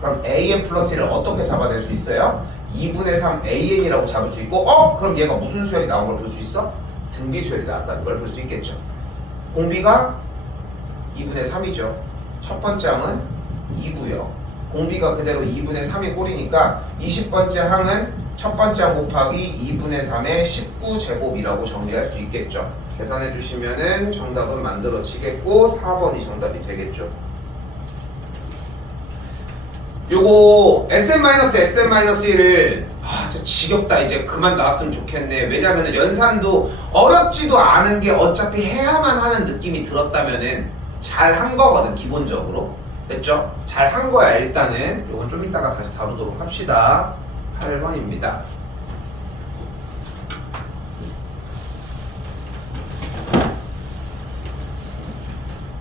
그럼 an 플러스 1을 어떻게 잡아낼 수 있어요? 2분의 3 an이라고 잡을 수 있고, 그럼 얘가 무슨 수열이 나온 걸 볼 수 있어? 등비 수열이 나왔다는 걸 볼 수 있겠죠. 공비가 2분의 3이죠. 첫 번째 항은 2고요. 공비가 그대로 2분의 3이 꼴이니까 20번째 항은 첫 번째 항 곱하기 2분의 3의 19제곱이라고 정리할 수 있겠죠. 계산해 주시면은 정답은 만들어지겠고 4번이 정답이 되겠죠. 요거 SM-SM-1을 저 지겹다, 이제 그만 나왔으면 좋겠네. 왜냐면은 연산도 어렵지도 않은 게 어차피 해야만 하는 느낌이 들었다면은 잘 한 거거든, 기본적으로. 됐죠? 잘 한 거야. 일단은 요건 좀 이따가 다시 다루도록 합시다. 8번입니다.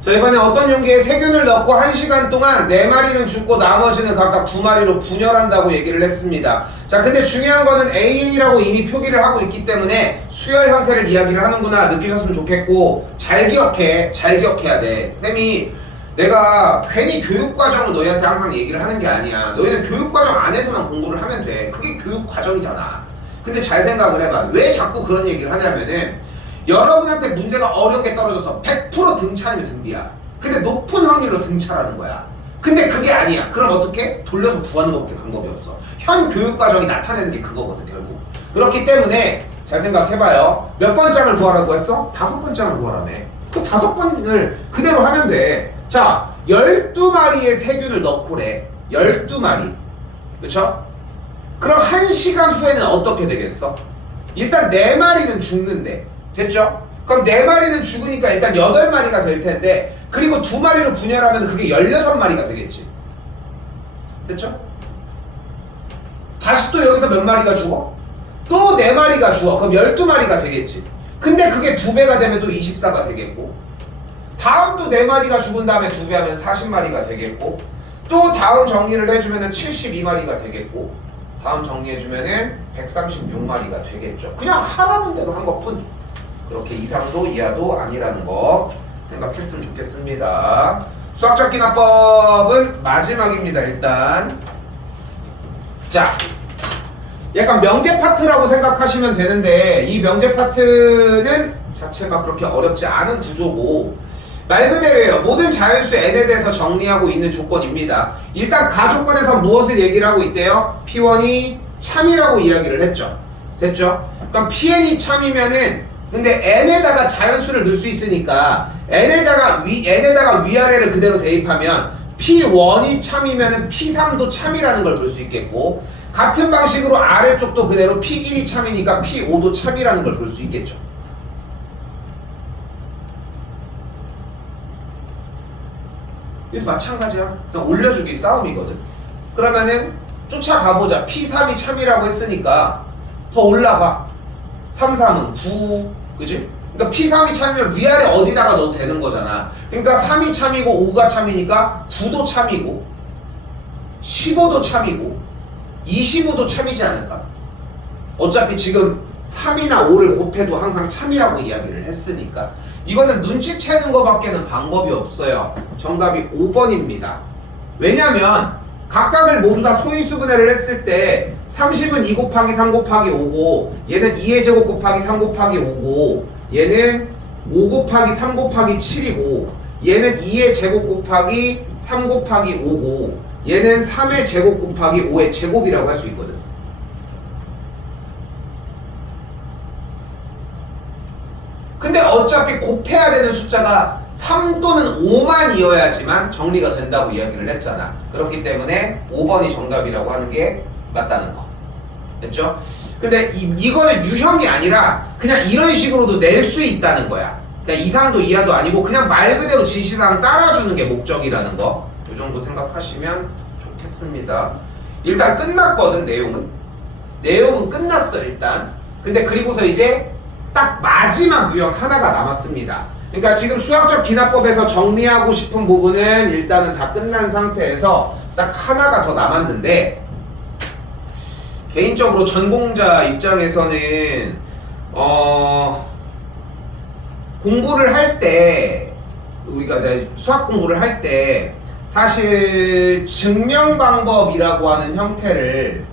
자, 이번에 어떤 용기에 세균을 넣고 1시간 동안 4마리는 죽고 나머지는 각각 2마리로 분열한다고 얘기를 했습니다. 자, 근데 중요한 거는 AN이라고 이미 표기를 하고 있기 때문에 수열 형태를 이야기를 하는구나 느끼셨으면 좋겠고, 잘 기억해야 돼. 쌤이 내가 괜히 교육과정을 너희한테 항상 얘기를 하는 게 아니야. 너희는 교육과정 안에서만 공부를 하면 돼. 그게 교육과정이잖아. 근데 잘 생각을 해봐. 왜 자꾸 그런 얘기를 하냐면은, 여러분한테 문제가 어렵게 떨어져서 100% 등차이면 등비야. 근데 높은 확률로 등차라는 거야. 근데 그게 아니야. 그럼 어떻게? 돌려서 구하는 것밖에 방법이 없어. 현 교육과정이 나타내는 게 그거거든, 결국. 그렇기 때문에 잘 생각해봐요. 몇 번장을 구하라고 했어? 5번장을 구하라며. 그 5번을 그대로 하면 돼. 자, 12마리의 세균을 넣고래. 12마리. 그쵸? 그럼 1시간 후에는 어떻게 되겠어? 일단 4마리는 죽는데. 됐죠? 그럼 4마리는 죽으니까 일단 8마리가 될 텐데, 그리고 2마리로 분열하면 그게 16마리가 되겠지. 됐죠? 다시 또 여기서 몇 마리가 죽어? 또 4마리가 죽어. 그럼 12마리가 되겠지. 근데 그게 2배가 되면 또 24가 되겠고, 다음 또 4마리가 죽은 다음에 2배 하면 40마리가 되겠고, 또 다음 정리를 해주면 72마리가 되겠고, 다음 정리해주면 136마리가 되겠죠. 그냥 하라는 대로 한 것뿐. 그렇게 이상도 이하도 아니라는 거 생각했으면 좋겠습니다. 수학적 기납법은 마지막입니다. 일단 자, 약간 명제 파트라고 생각하시면 되는데, 이 명제 파트는 자체가 그렇게 어렵지 않은 구조고, 말 그대로예요. 모든 자연수 n에 대해서 정리하고 있는 조건입니다. 일단 가조건에서 무엇을 얘기를 하고 있대요? P1이 참이라고 이야기를 했죠. 됐죠? 그럼 Pn이 참이면은, 근데 n에다가 자연수를 넣을 수 있으니까 n에다가 위아래를 그대로 대입하면 P1이 참이면은 P3도 참이라는 걸 볼 수 있겠고, 같은 방식으로 아래쪽도 그대로 P1이 참이니까 P5도 참이라는 걸 볼 수 있겠죠. 이것도 마찬가지야. 그냥 올려주기 싸움이거든. 그러면은 쫓아가보자. P3이 참이라고 했으니까 더 올라가. 3, 3은 9, 그지? 그러니까 P3이 참이면 위아래 어디다가 넣어도 되는 거잖아. 그러니까 3이 참이고 5가 참이니까 9도 참이고 15도 참이고 25도 참이지 않을까? 어차피 지금 3이나 5를 곱해도 항상 참이라고 이야기를 했으니까 이거는 눈치채는 것밖에는 방법이 없어요. 정답이 5번입니다. 왜냐면 각각을 모두 다 소인수분해를 했을 때 30은 2 곱하기 3 곱하기 5고 얘는 2의 제곱 곱하기 3 곱하기 5고 얘는 5 곱하기 3 곱하기 7이고 얘는 2의 제곱 곱하기 3 곱하기 5고 얘는 3의 제곱 곱하기 5의 제곱이라고 할 수 있거든. 근데 어차피 곱해야 되는 숫자가 3 또는 5만이어야지만 정리가 된다고 이야기를 했잖아. 그렇기 때문에 5번이 정답이라고 하는 게 맞다는 거. 됐죠? 근데 이거는 유형이 아니라 그냥 이런 식으로도 낼 수 있다는 거야. 그냥 이상도 이하도 아니고 그냥 말 그대로 지시사항 따라주는 게 목적이라는 거. 이 정도 생각하시면 좋겠습니다. 일단 끝났거든, 내용은. 내용은 끝났어, 일단. 근데 그리고서 이제 딱 마지막 유형 하나가 남았습니다. 그러니까 지금 수학적 기납법에서 정리하고 싶은 부분은 일단은 다 끝난 상태에서 딱 하나가 더 남았는데 개인적으로 전공자 입장에서는 공부를 할 때 우리가 수학 공부를 할 때 사실 증명 방법이라고 하는 형태를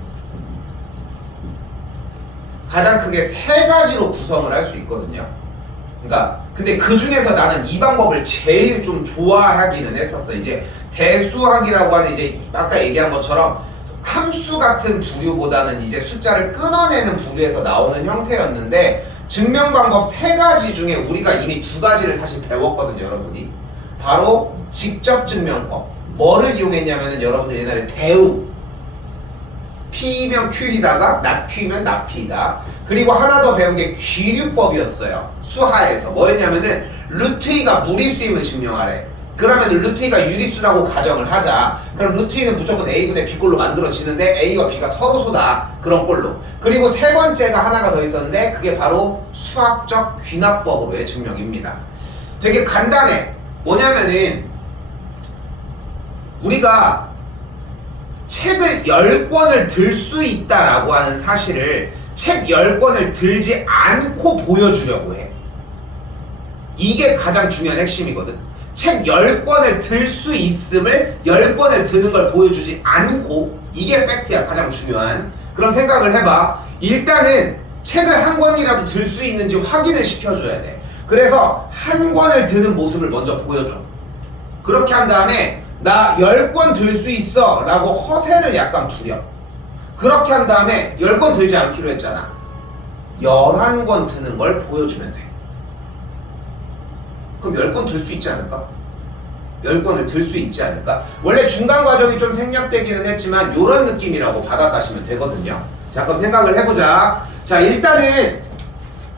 가장 크게 3가지로 구성을 할 수 있거든요. 그러니까 근데 그 중에서 나는 이 방법을 제일 좀 좋아하기는 했었어. 이제 대수학이라고 하는 이제 아까 얘기한 것처럼 함수 같은 부류보다는 이제 숫자를 끊어내는 부류에서 나오는 형태였는데 증명 방법 3가지 중에 우리가 이미 2가지를 사실 배웠거든요, 여러분이. 바로 직접 증명법. 뭐를 이용했냐면은 여러분들 옛날에 대우 P면 Q이다가 not Q면 not P다. 그리고 하나 더 배운 게 귀류법이었어요. 수하에서 뭐였냐면은 루트 2가 무리수임을 증명하래. 그러면 루트 2가 유리수라고 가정을 하자. 그럼 루트 2는 무조건 A분의 B꼴로 만들어지는데 A와 B가 서로소다. 그런 꼴로. 그리고 세 번째가 하나가 더 있었는데 그게 바로 수학적 귀납법으로의 증명입니다. 되게 간단해. 뭐냐면은 우리가 책을 10권을 들 수 있다라고 하는 사실을 책 10권을 들지 않고 보여주려고 해. 이게 가장 중요한 핵심이거든. 책 10권을 들 수 있음을 10권을 드는 걸 보여주지 않고 이게 팩트야. 가장 중요한. 그럼 생각을 해봐. 일단은 책을 한 권이라도 들 수 있는지 확인을 시켜줘야 돼. 그래서 한 권을 드는 모습을 먼저 보여줘. 그렇게 한 다음에 나 10권 들 수 있어 라고 허세를 약간 부려. 그렇게 한 다음에 10권 들지 않기로 했잖아. 11권 드는 걸 보여주면 돼. 그럼 10권 들 수 있지 않을까? 10권을 들 수 있지 않을까? 원래 중간 과정이 좀 생략되기는 했지만 이런 느낌이라고 받아가시면 되거든요. 자, 그럼 생각을 해보자. 자, 일단은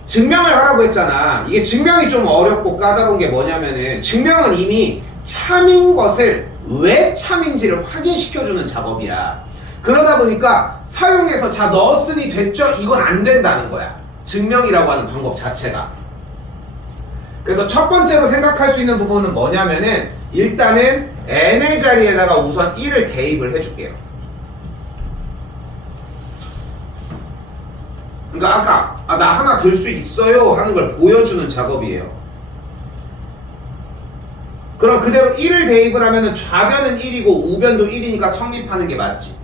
증명을 하라고 했잖아. 이게 증명이 좀 어렵고 까다로운 게 뭐냐면은 증명은 이미 참인 것을 왜 참인지를 확인시켜주는 작업이야. 그러다 보니까 사용해서 자 넣었으니 됐죠? 이건 안 된다는 거야. 증명이라고 하는 방법 자체가. 그래서 첫 번째로 생각할 수 있는 부분은 뭐냐면은 일단은 n의 자리에다가 우선 1을 대입을 해줄게요. 그러니까 아까 나 하나 들 수 있어요 하는 걸 보여주는 작업이에요. 그럼 그대로 1을 대입을 하면은 좌변은 1이고 우변도 1이니까 성립하는 게 맞지.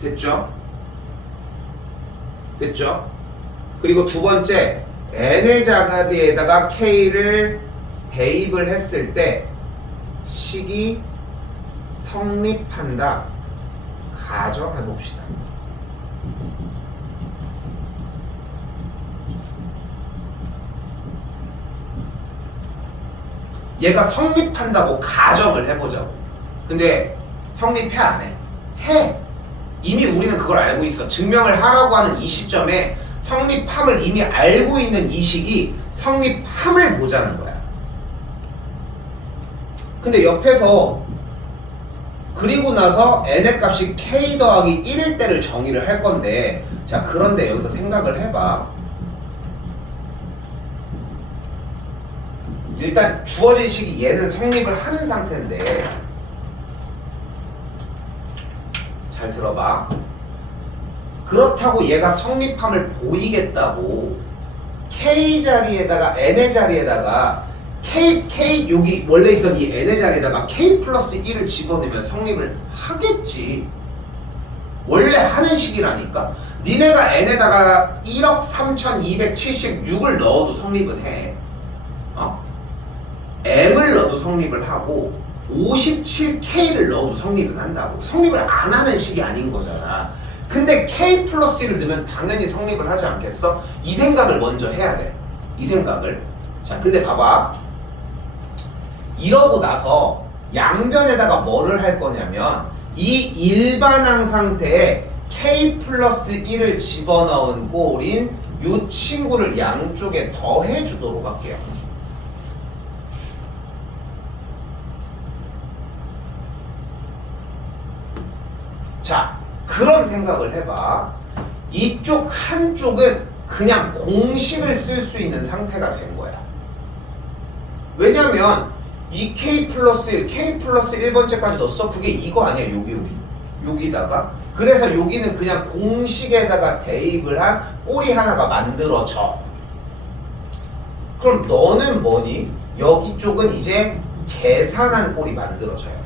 됐죠? 됐죠? 그리고 두 번째 n의 자리에다가 k를 대입을 했을 때 식이 성립한다 가정해봅시다. 얘가 성립한다고 가정을 해보자고. 근데 성립해 안 해? 해. 이미 우리는 그걸 알고 있어. 증명을 하라고 하는 이 시점에 성립함을 이미 알고 있는 이 식이 성립함을 보자는 거야. 근데 옆에서 그리고 나서 n의 값이 k 더하기 1일 때를 정의를 할 건데, 자 그런데 여기서 생각을 해봐. 일단 주어진 식이 얘는 성립을 하는 상태인데, 잘 들어봐. 그렇다고 얘가 성립함을 보이겠다고 K 자리에다가 N의 자리에다가 K 여기 원래 있던 이 N의 자리에다가 K 플러스 1을 집어넣으면 성립을 하겠지. 원래 하는 식이라니까. 니네가 N에다가 1억 3,276을 넣어도 성립은 해. M을 넣어도 성립을 하고 57K를 넣어도 성립은 한다고. 성립을 안 하는 식이 아닌 거잖아. 근데 K 플러스 1을 넣으면 당연히 성립을 하지 않겠어? 이 생각을 먼저 해야 돼. 이 생각을. 자, 근데 봐봐. 이러고 나서 양변에다가 뭐를 할 거냐면 이 일반항 상태에 K 플러스 1을 집어넣은 꼴인 이 친구를 양쪽에 더해 주도록 할게요. 자, 그런 생각을 해봐. 이쪽 한쪽은 그냥 공식을 쓸 수 있는 상태가 된 거야. 왜냐면 이 K 플러스 1, K 플러스 1번째까지 넣었어? 그게 이거 아니야. 여기다가. 그래서 여기는 그냥 공식에다가 대입을 한 꼴이 하나가 만들어져. 그럼 너는 뭐니? 여기 쪽은 이제 계산한 꼴이 만들어져요.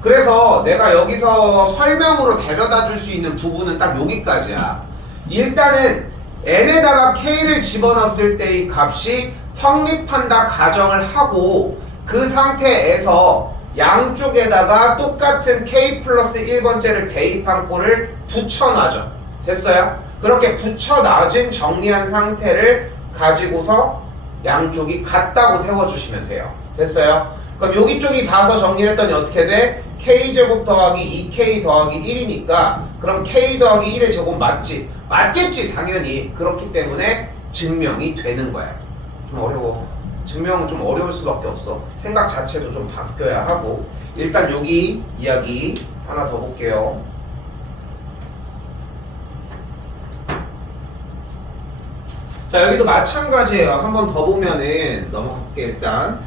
그래서 내가 여기서 설명으로 데려다 줄 수 있는 부분은 딱 여기까지야. 일단은 N에다가 K를 집어넣었을 때의 값이 성립한다 가정을 하고 그 상태에서 양쪽에다가 똑같은 K 플러스 1번째를 대입한 꼴을 붙여놔줘. 됐어요? 그렇게 붙여놔진 정리한 상태를 가지고서 양쪽이 같다고 세워주시면 돼요. 됐어요? 그럼 여기 쪽이 봐서 정리를 했더니 어떻게 돼? K제곱 더하기 2K 더하기 1이니까 그럼 K 더하기 1의 제곱 맞지? 맞겠지 당연히. 그렇기 때문에 증명이 되는 거야. 좀 어려워. 증명은 좀 어려울 수밖에 없어. 생각 자체도 좀 바뀌어야 하고. 일단 여기 이야기 하나 더 볼게요. 자, 여기도 마찬가지예요. 한 번 더 보면은 넘어갈게. 일단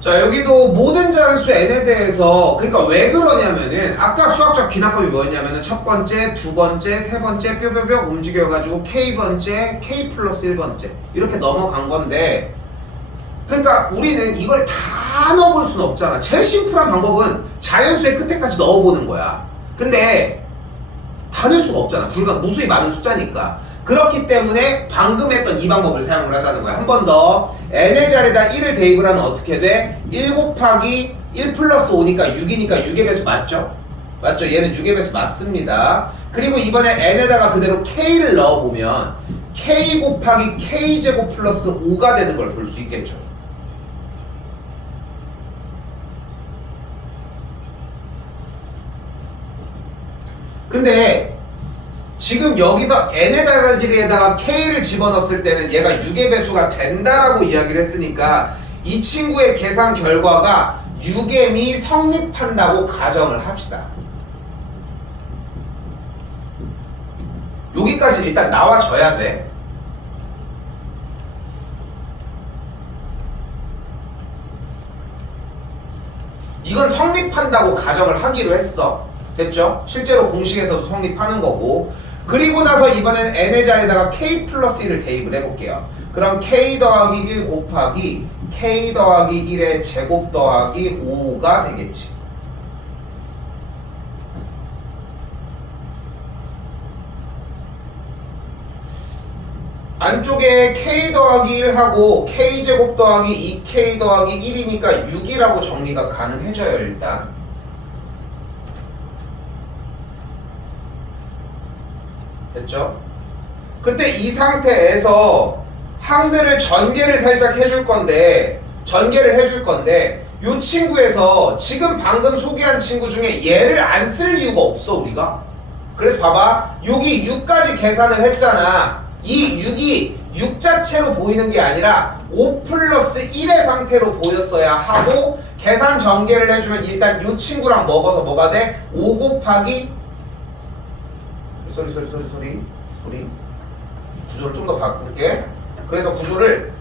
자, 여기도 모든 자연수 n에 대해서, 그러니까 왜 그러냐면은 아까 수학적 기납법이 뭐였냐면은 첫 번째, 두 번째, 세 번째 뿅뿅뿅 움직여가지고 K번째, K 플러스 1번째 이렇게 넘어간 건데, 그러니까 우리는 이걸 다 넣어볼 수는 없잖아. 제일 심플한 방법은 자연수의 끝에까지 넣어보는 거야. 근데 다 넣을 수가 없잖아. 무수히 많은 숫자니까. 그렇기 때문에 방금 했던 이 방법을 사용을 하자는 거야. 한 번 더. n의 자리에다 1을 대입을 하면 어떻게 돼? 1 곱하기 1 플러스 5니까 6이니까 6의 배수 맞죠? 맞죠? 얘는 6의 배수 맞습니다. 그리고 이번에 n에다가 그대로 k를 넣어보면 k 곱하기 k제곱 플러스 5가 되는 걸 볼 수 있겠죠. 근데 지금 여기서 n의 자리에다가 k를 집어넣었을 때는 얘가 6의 배수가 된다라고 이야기를 했으니까 이 친구의 계산 결과가 6m이 성립한다고 가정을 합시다. 여기까지 일단 나와줘야 돼. 이건 성립한다고 가정을 하기로 했어. 됐죠? 실제로 공식에서도 성립하는 거고. 그리고 나서 이번에는 n의 자리에다가 k 플러스 1을 대입을 해볼게요. 그럼 k 더하기 1 곱하기 k 더하기 1의 제곱 더하기 5가 되겠지. 안쪽에 k 더하기 1하고 k 제곱 더하기 2k 더하기 1이니까 6이라고 정리가 가능해져요. 일단 됐죠? 근데 이 상태에서 항들을 전개를 살짝 해줄 건데 요 친구에서 지금 방금 소개한 친구 중에 얘를 안 쓸 이유가 없어 우리가. 그래서 봐봐, 여기 6까지 계산을 했잖아. 이 6이 6 자체로 보이는 게 아니라 5 플러스 1의 상태로 보였어야 하고, 계산 전개를 해주면 일단 요 친구랑 먹어서 뭐가 돼? 5 곱하기 소리 구조를 좀 더 바꿀게. 그래서 구조를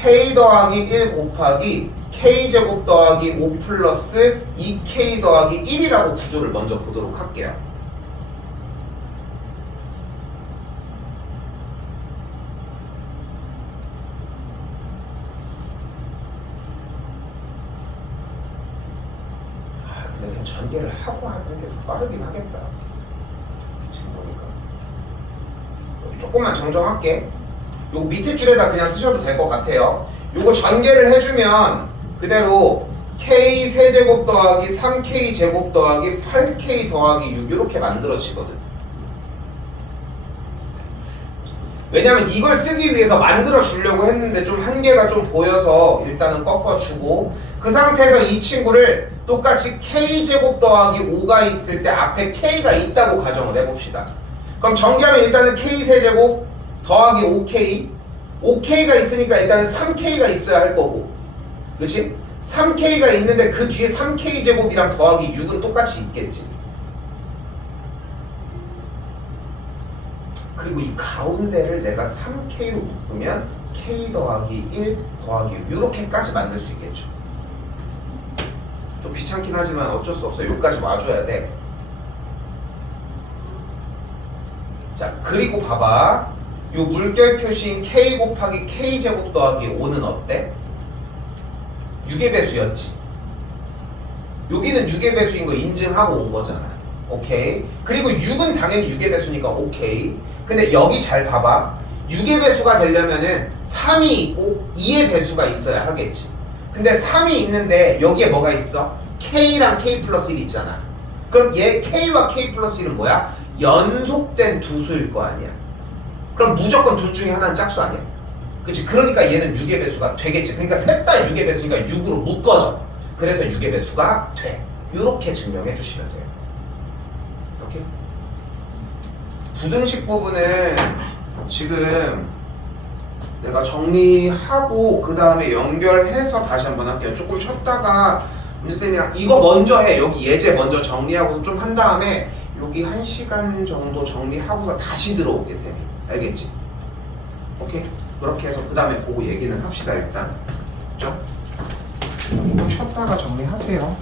k 더하기 1 곱하기 k제곱 더하기 5 플러스 2k 더하기 1이라고 구조를 먼저 보도록 할게요. 근데 그냥 전개를 하고 하는 게 더 빠르긴 하겠다. 지금 보니까 여기 조금만 정정할게. 요거 밑에 줄에다 그냥 쓰셔도 될 것 같아요. 요거 전개를 해주면 그대로 k 세제곱 더하기 3k 제곱 더하기 8k 더하기 6 이렇게 만들어지거든. 왜냐면 이걸 쓰기 위해서 만들어 주려고 했는데 좀 한계가 좀 보여서 일단은 꺾어주고, 그 상태에서 이 친구를 똑같이 k제곱 더하기 5가 있을 때 앞에 k가 있다고 가정을 해봅시다. 그럼 전개하면 일단은 k세제곱 더하기 5k가 있으니까 일단은 3k가 있어야 할 거고, 그치? 3k가 있는데 그 뒤에 3k제곱이랑 더하기 6은 똑같이 있겠지. 그리고 이 가운데를 내가 3k로 묶으면 k 더하기 1 더하기 6 이렇게까지 만들 수 있겠죠. 좀 귀찮긴 하지만 어쩔 수 없어요. 여기까지 와줘야 돼. 자, 그리고 봐봐. 요 물결 표시인 k 곱하기 k제곱 더하기 5는 어때? 6의 배수였지. 여기는 6의 배수인 거 인증하고 온 거잖아. 오케이. 그리고 6은 당연히 6의 배수니까 오케이. 근데 여기 잘 봐봐. 6의 배수가 되려면은 3이 있고 2의 배수가 있어야 하겠지. 근데 3이 있는데 여기에 뭐가 있어? k랑 k 플러스 1이 있잖아. 그럼 얘 k와 k 플러스 1은 뭐야? 연속된 두 수일 거 아니야. 그럼 무조건 둘 중에 하나는 짝수 아니야? 그치? 그러니까 얘는 6의 배수가 되겠지. 그러니까 셋 다 6의 배수니까 6으로 묶어져. 그래서 6의 배수가 돼. 이렇게 증명해 주시면 돼요. 이렇게. 부등식 부분은 지금 내가 정리하고 그 다음에 연결해서 다시 한번 할게요. 조금 쉬었다가 문쌤이랑 이거 먼저 해. 여기 예제 먼저 정리하고서 좀 한 다음에 여기 1시간 정도 정리하고서 다시 들어올게, 쌤이. 알겠지? 오케이. 그렇게 해서 그 다음에 보고 얘기는 합시다, 일단. 그죠? 조금 쉬었다가 정리하세요.